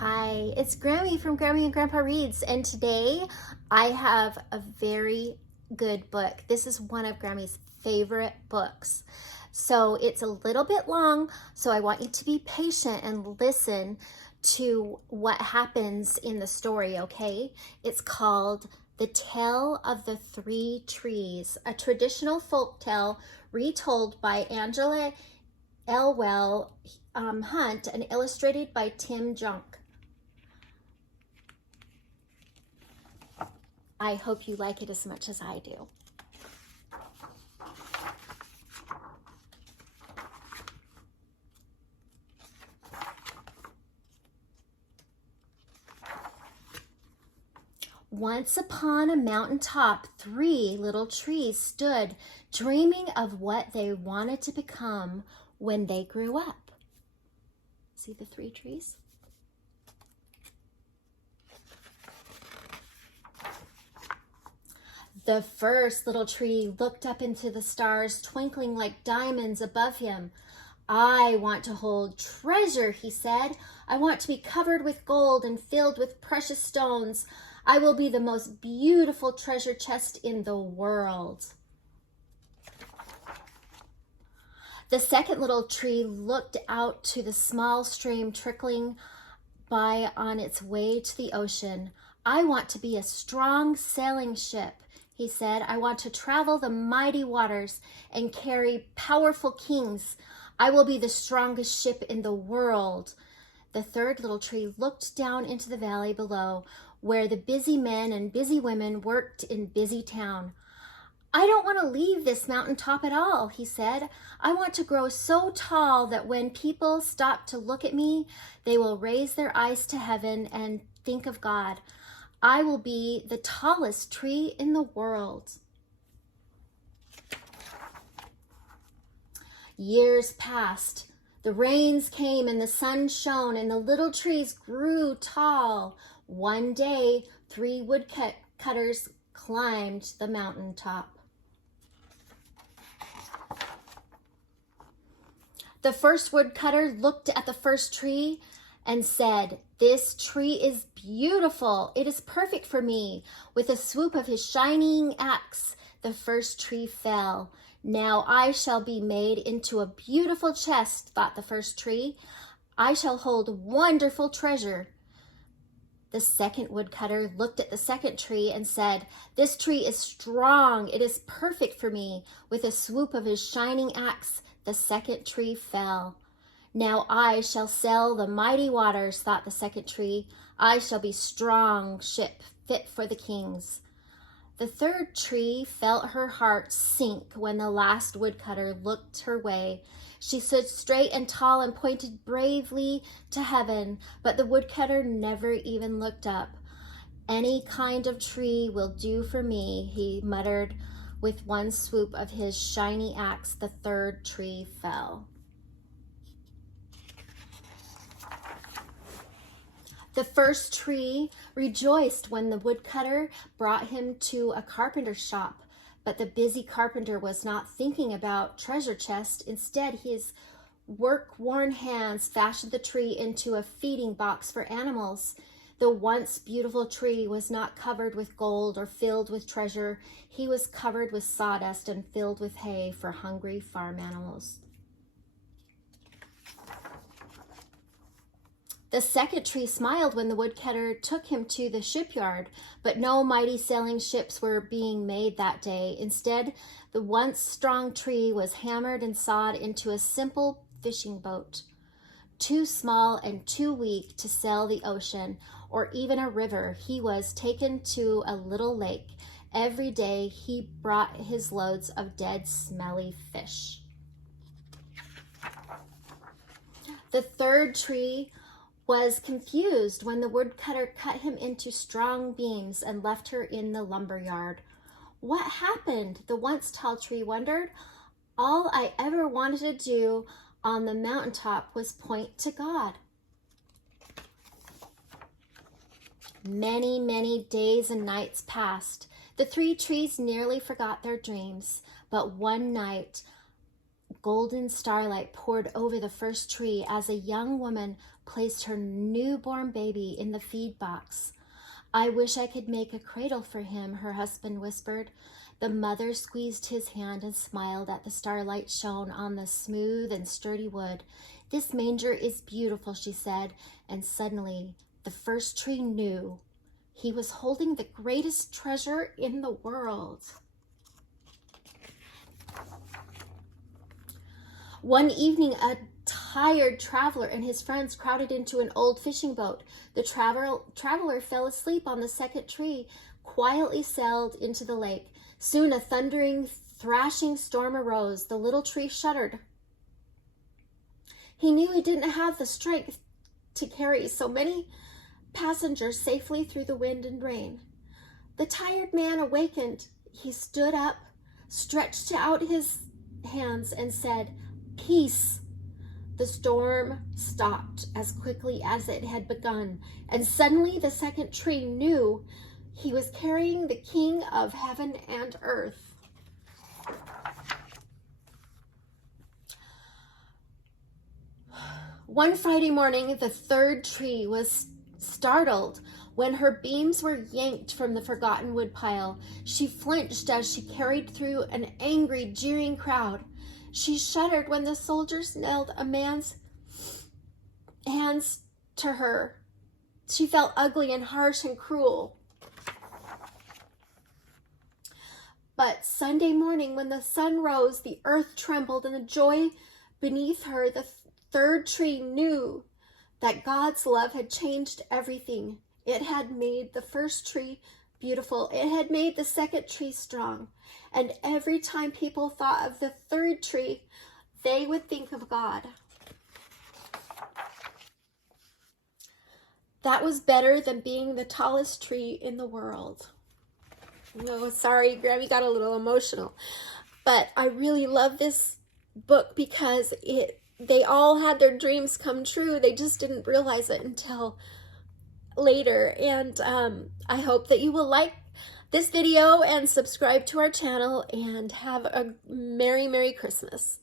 Hi, it's Grammy from Grammy and Grandpa Reads, and today I have a very good book. This is one of Grammy's favorite books. So it's a little bit long, so I want you to be patient and listen to what happens in the story, okay? It's called The Tale of the Three Trees, a traditional folk tale retold by Angela Elwell Hunt and illustrated by Jonke. I hope you like it as much as I do. Once upon a mountain top, three little trees stood, dreaming of what they wanted to become when they grew up. See the three trees? The first little tree looked up into the stars, twinkling like diamonds above him. I want to hold treasure, he said. I want to be covered with gold and filled with precious stones. I will be the most beautiful treasure chest in the world. The second little tree looked out to the small stream trickling by on its way to the ocean. I want to be a strong sailing ship, he said. I want to travel the mighty waters and carry powerful kings. I will be the strongest ship in the world. The third little tree looked down into the valley below, where the busy men and busy women worked in busy town. I don't want to leave this mountaintop at all, he said. I want to grow so tall that when people stop to look at me, they will raise their eyes to heaven and think of God. I will be the tallest tree in the world. Years passed. The rains came and the sun shone and the little trees grew tall. One day, three woodcutters climbed the mountaintop. The first woodcutter looked at the first tree and said, "This tree is beautiful. It is perfect for me." With a swoop of his shining axe, the first tree fell. Now I shall be made into a beautiful chest, thought the first tree. I shall hold wonderful treasure. The second woodcutter looked at the second tree and said, "This tree is strong. It is perfect for me." With a swoop of his shining axe, the second tree fell. Now I shall sail the mighty waters, thought the second tree. I shall be strong ship fit for the kings. The third tree felt her heart sink when the last woodcutter looked her way. She stood straight and tall and pointed bravely to heaven, but the woodcutter never even looked up. "Any kind of tree will do for me," he muttered. With one swoop of his shiny axe, the third tree fell. The first tree rejoiced when the woodcutter brought him to a carpenter's shop, but the busy carpenter was not thinking about treasure chest. Instead, his work-worn hands fashioned the tree into a feeding box for animals. The once beautiful tree was not covered with gold or filled with treasure. He was covered with sawdust and filled with hay for hungry farm animals. The second tree smiled when the woodcutter took him to the shipyard, but no mighty sailing ships were being made that day. Instead, the once strong tree was hammered and sawed into a simple fishing boat. Too small and too weak to sail the ocean or even a river, he was taken to a little lake. Every day he brought his loads of dead, smelly fish. The third tree was confused when the woodcutter cut him into strong beams and left her in the lumber yard. What happened? The once tall tree wondered. All I ever wanted to do on the mountaintop was point to God. Many, many days and nights passed. The three trees nearly forgot their dreams, but one night, golden starlight poured over the first tree as a young woman placed her newborn baby in the feed box. I wish I could make a cradle for him, her husband whispered. The mother squeezed his hand and smiled at the starlight shone on the smooth and sturdy wood. This manger is beautiful, she said, and suddenly the first tree knew he was holding the greatest treasure in the world. One evening, a tired traveler and his friends crowded into an old fishing boat. The traveler fell asleep on the second tree, quietly sailed into the lake. Soon a thundering, thrashing storm arose. The little tree shuddered. He knew he didn't have the strength to carry so many passengers safely through the wind and rain. The tired man awakened. He stood up, stretched out his hands, and said, "Peace." The storm stopped as quickly as it had begun, and suddenly the second tree knew he was carrying the King of heaven and earth. One Friday morning, the third tree was startled when her beams were yanked from the forgotten woodpile. She flinched as she carried through an angry, jeering crowd. She shuddered when the soldiers nailed a man's hands to her. She felt ugly and harsh and cruel. But Sunday morning, when the sun rose, the earth trembled, and the joy beneath her, the third tree knew that God's love had changed everything. It had made the first tree beautiful. It had made the second tree strong. And every time people thought of the third tree, they would think of God. That was better than being the tallest tree in the world. No, sorry, Grammy got a little emotional. But I really love this book because they all had their dreams come true. They just didn't realize it until later. And I hope that you will like this video and subscribe to our channel and have a Merry Christmas.